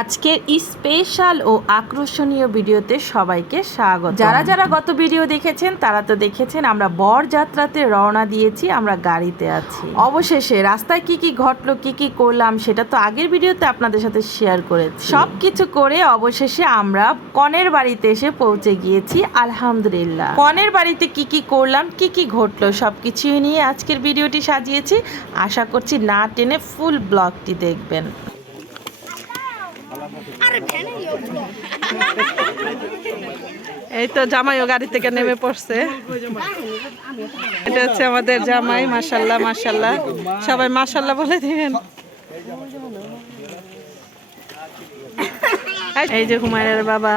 আজকের স্পেশাল ও আকর্ষণীয় ভিডিওতে সবাইকে স্বাগত। যারা যারা গত ভিডিও দেখেছেন তারা তো দেখেছেন আমরা বরযাত্রাতে রওনা দিয়েছি, আমরা গাড়িতে আছি। অবশেষে রাস্তায় কি কি ঘটলো, কি কি করলাম সেটা তো আগের ভিডিওতে আপনাদের সাথে শেয়ার করেছি। সবকিছু করে অবশেষে আমরা কনের বাড়িতে এসে পৌঁছে গিয়েছি। আলহামদুলিল্লাহ, কনের বাড়িতে কি কি করলাম, কি কি ঘটলো সবকিছুই নিয়ে আজকের ভিডিওটি সাজিয়েছি। আশা করছি না টেনে ফুল ব্লগটি দেখবেন। এই তো জামাইও গাড়ি থেকে নেমে পড়ছে। এটা হচ্ছে আমাদের জামাই। মাশাল্লাহ মাশাল্লাহ, সবাই মাশাল্লাহ বলে দিবেন। এই যে হুমায়রার বাবা।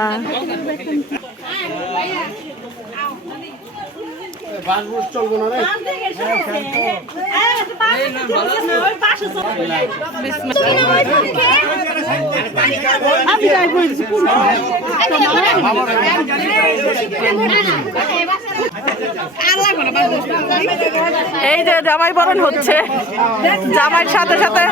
এই যে জামাই বরণ হচ্ছে, জামাইয়ের সাথে সাথে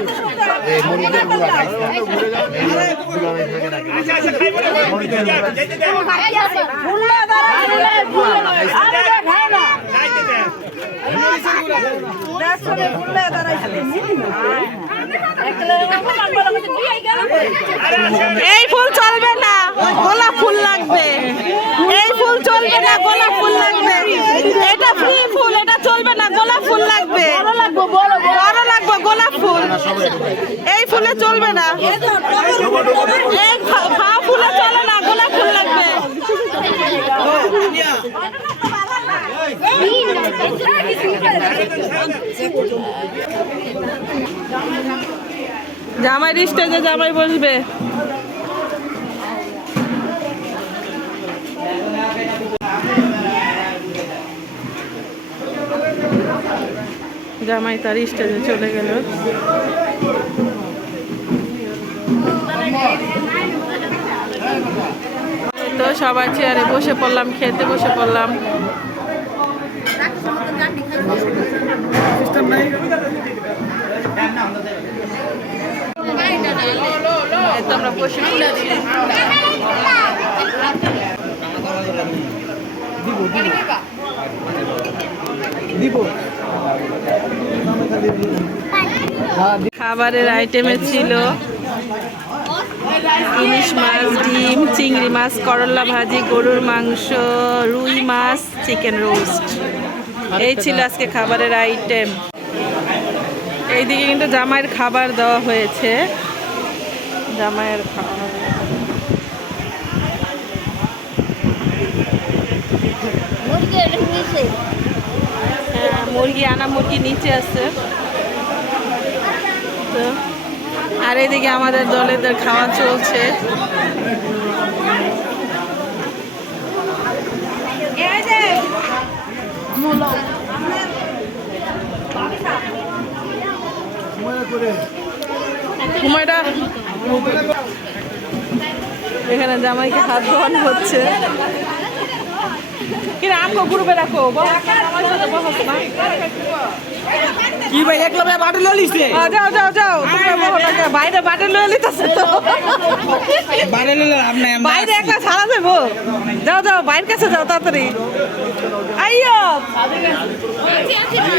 এই ফুল চলবে না, গোলাপ ফুল লাগবে। এই ফুল চলবে না, গোলাপ ফুল লাগবে। এটা ফ্রি ফুল, এটা চলবে না, গোলাপ ফুল লাগবে। বড় লাগবে গোলাপ ফুল, এই ফুলে চলবে না। এই ফাও ফুলে চলে না, গোলাপ ফুল লাগবে। জামাই স্টেজে জামাই বসবে। জামাই তার স্টেজে চলে গেল। তো সবাই চেয়ারে বসে পড়লাম, খেতে বসে পড়লাম। আমরা বসে খাবারের আইটেমে ছিল ইলিশ মাছ, ডিম, চিংড়ি মাছ, করলা ভাজি, গরুর মাংস, রুই মাছ, চিকেন রোস্ট। এই ছিল আজকে খাবারের আইটেম। এইদিকে কিন্তু জামাইয়ের খাবার দেওয়া হয়েছে। জামাইয়ের খাবার মুরগি আনা, মুরগি নিচে আছে। তো আর এইদিকে আমাদের দলেদের খাওয়া চলছে। এখানে জামাইকে হাত ধোয়ানো হচ্ছে। কিনা আমগো গ্রুপে রাখো কি ভাই, একলা ভাই বাটে লয়ে লিছে। যাও যাও যাও, তোমরা বলো না বাইরে বাটে লয়ে লিতাছে তো। বাইরে লয়ে লাভ নাই, আমরা বাইরে একলা ছাড়া যাবো। যাও যাও, বাইরের কাছে যাও তাড়াতাড়ি। আইয়ো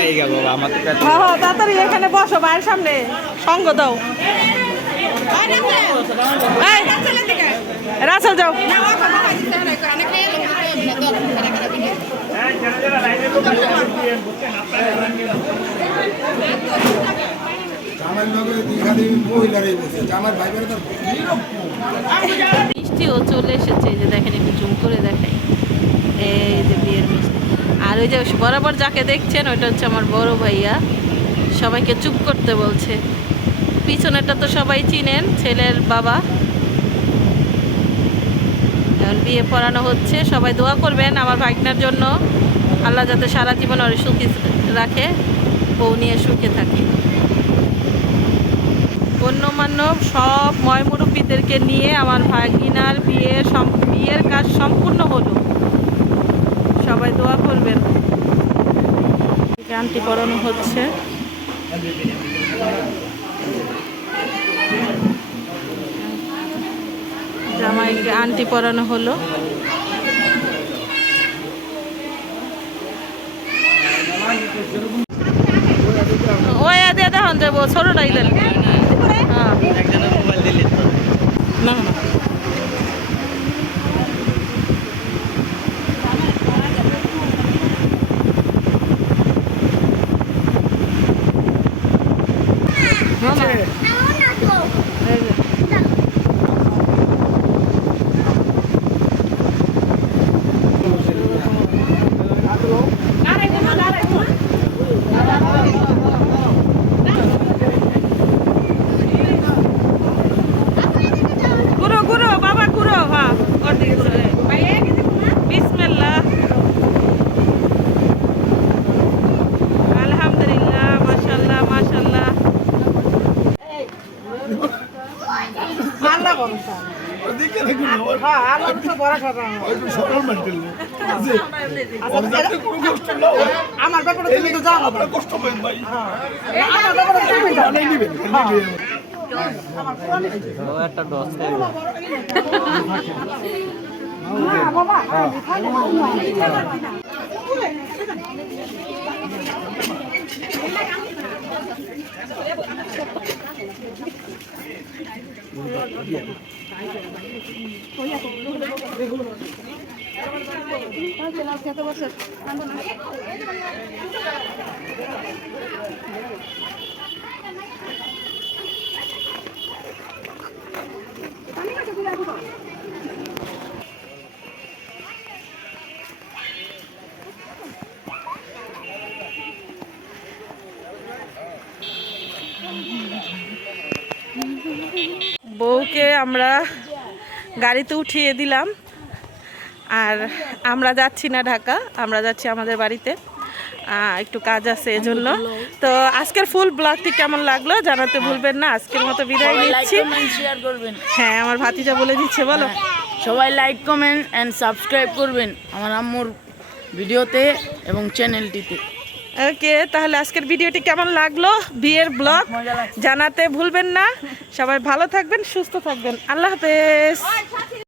এই গেল বাবা, আমাদের কাছে। হ্যাঁ তাড়াতাড়ি এখানে বসো, বাইরের সামনে সঙ্গ দাও। রাসেল যাও। মিষ্টিও চলে এসেছে, যে দেখেন একটু জুম করে দেখাই। এই যে বিয়ের মিষ্টি। আর ওই যে বরাবর যাকে দেখছেন ওইটা হচ্ছে আমার বড় ভাইয়া, সবাইকে চুপ করতে বলছে। পিছনেরটা তো সবাই চিনেন, ছেলের বাবা। এখন বিয়ে পড়ানো হচ্ছে। সবাই দোয়া করবেন আমার ভাগনার জন্য, আল্লাহ যাতে সারা জীবন ওর সুখী রাখে, বউ নিয়ে সুখে থাকে। গণ্যমান্য সব ময়মুরব্বীদেরকে নিয়ে আমার ভাগিনার বিয়ের কাজ সম্পূর্ণ হলো। সবাই দোয়া করবেন। গানটি পড়ানো হচ্ছে। জামাইকে আন্টি পরানো হলো। ওই আদে দেখুন যাবো ছোটটাই দেন। না না ঘুরো ঘুরো বাবা ঘুরো, হ্যাঁ ওর দিকে ঘুরো। বিসমিল্লাহ, আলহামদুলিল্লাহ, মাশাআল্লাহ মাশাআল্লাহ। আমার ব্যাপারে তুমি তো জানো কষ্ট পাবেন ভাই, আমার ব্যাপারে তুমি জানাই নিবেন একটা ডস বউকে আমরা গাড়িতে উঠিয়ে দিলাম, আর আমরা যাচ্ছি না ঢাকা, আমরা যাচ্ছি আমাদের বাড়িতে, একটু কাজ আছে এজন্য। তো আজকের ফুল ব্লগটি কেমন লাগলো জানাতে ভুলবেন না। আজকের মতো বিদায় নিচ্ছি। শেয়ার করবেন, হ্যাঁ আমার ভাতিজা বলে দিচ্ছে, বলো। সবাই লাইক কমেন্ট এন্ড সাবস্ক্রাইব করবেন আমার আম্মুর ভিডিওতে এবং চ্যানেলটিতে। ওকে, তাহলে আজকের ভিডিওটি কেমন লাগলো, বিয়ের ব্লগ জানাতে ভুলবেন না। সবাই ভালো থাকবেন, সুস্থ থাকবেন। আল্লাহ হাফেজ।